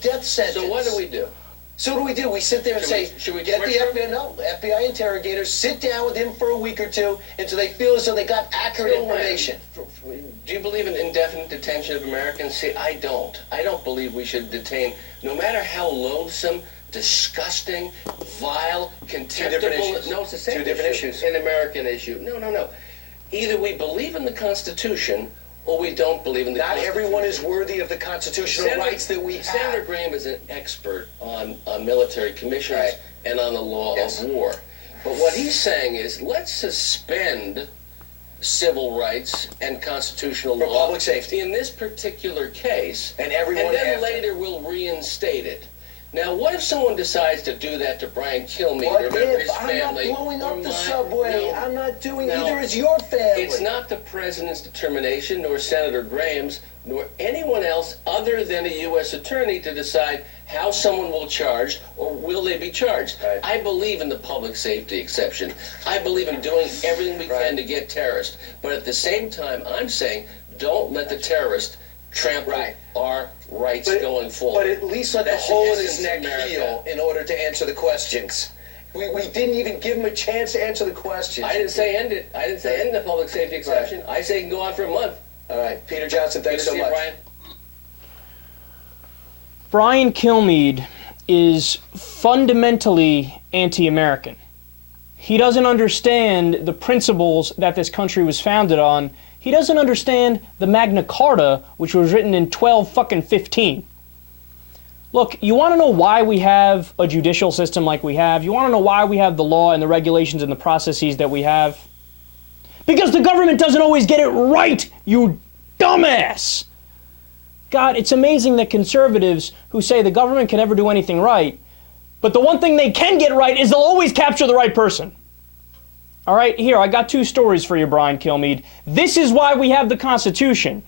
death sentence. So what do? So what do? We sit there and say, should we get the FBI, no, FBI interrogators, sit down with him for a week or two until they feel as though they got accurate information. Do you believe in indefinite detention of Americans? See, I don't. I don't believe we should detain, no matter how loathsome, disgusting, vile, contemptible. No, it's the same Two different issues. An American issue. No. Either we believe in the Constitution or we don't believe in the Constitution. Not everyone is worthy of the constitutional rights that we have. Senator Graham is an expert on military commissions and on the law of war. But what he's saying is, let's suspend civil rights and constitutional law for public safety in this particular case, and then later we'll reinstate it. Now, what if someone decides to do that to Brian Kilmeade? Remember his family? I'm not blowing up the subway. I'm not doing either is your family. It's not the president's determination, nor Senator Graham's, nor anyone else other than a U.S. attorney to decide how someone will charge or will they be charged. Right. I believe in the public safety exception. I believe in doing everything we can to get terrorists. But at the same time, I'm saying don't let the terrorist trample our rights going forward. But at least let the hole in his neck heal in order to answer the questions. We didn't even give him a chance to answer the questions. I didn't say end it. I didn't say end the public safety exception. I say it can go on for a month. All right. Peter Johnson, thanks so much. Brian Kilmeade is fundamentally anti-American. He doesn't understand the principles that this country was founded on. He doesn't understand the Magna Carta, which was written in 1215. Look, you want to know why we have a judicial system like we have? You want to know why we have the law and the regulations and the processes that we have? Because the government doesn't always get it right, you dumbass! God, it's amazing that conservatives who say the government can never do anything right, but the one thing they can get right is they'll always capture the right person. All right, here, I got two stories for you, Brian Kilmeade. This is why we have the Constitution.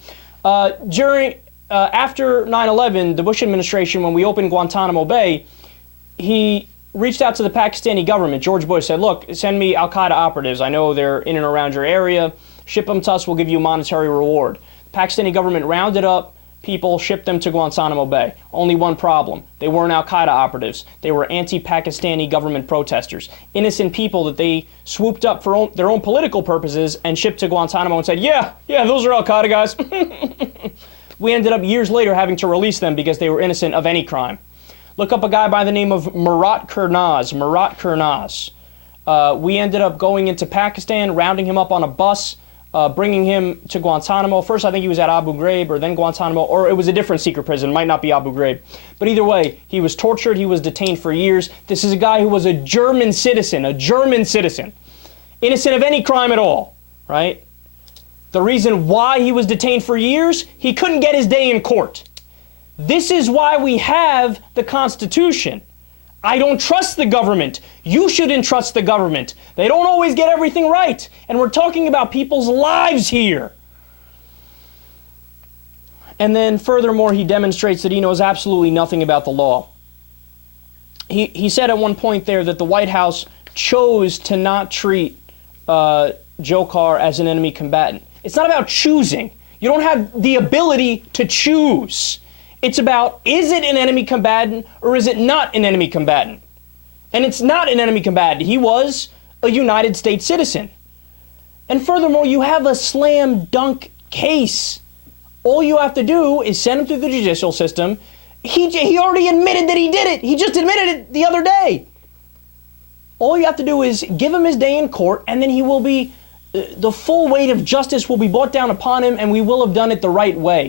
After 9/11, the Bush administration, when we opened Guantanamo Bay, he reached out to the Pakistani government. George Bush said, look, send me al-Qaeda operatives. I know they're in and around your area. Ship them to us, we'll give you a monetary reward. The Pakistani government rounded up people, shipped them to Guantanamo Bay. Only one problem. They weren't al-Qaeda operatives. They were anti-Pakistani government protesters. Innocent people that they swooped up for their own political purposes and shipped to Guantanamo and said, yeah, those are al-Qaeda guys. We ended up years later having to release them because they were innocent of any crime. Look up a guy by the name of Murat Kurnaz. We ended up going into Pakistan, rounding him up on a bus, bringing him to Guantanamo. First, I think he was at Abu Ghraib, or then Guantanamo, or it was a different secret prison. It might not be Abu Ghraib. But either way, he was tortured. He was detained for years. This is a guy who was a German citizen, innocent of any crime at all, right? The reason why he was detained for years, he couldn't get his day in court. This is why we have the Constitution. I don't trust the government. You shouldn't trust the government. They don't always get everything right. And we're talking about people's lives here. And then furthermore, he demonstrates that he knows absolutely nothing about the law. He said at one point there that the White House chose to not treat Joe Carr as an enemy combatant. It's not about choosing. You don't have the ability to choose. It's about, is it an enemy combatant or is it not an enemy combatant? And it's not an enemy combatant. He was a United States citizen. And furthermore, you have a slam dunk case. All you have to do is send him through the judicial system. He already admitted that he did it. He just admitted it the other day. All you have to do is give him his day in court, and then he will be, the full weight of justice will be brought down upon him, and we will have done it the right way.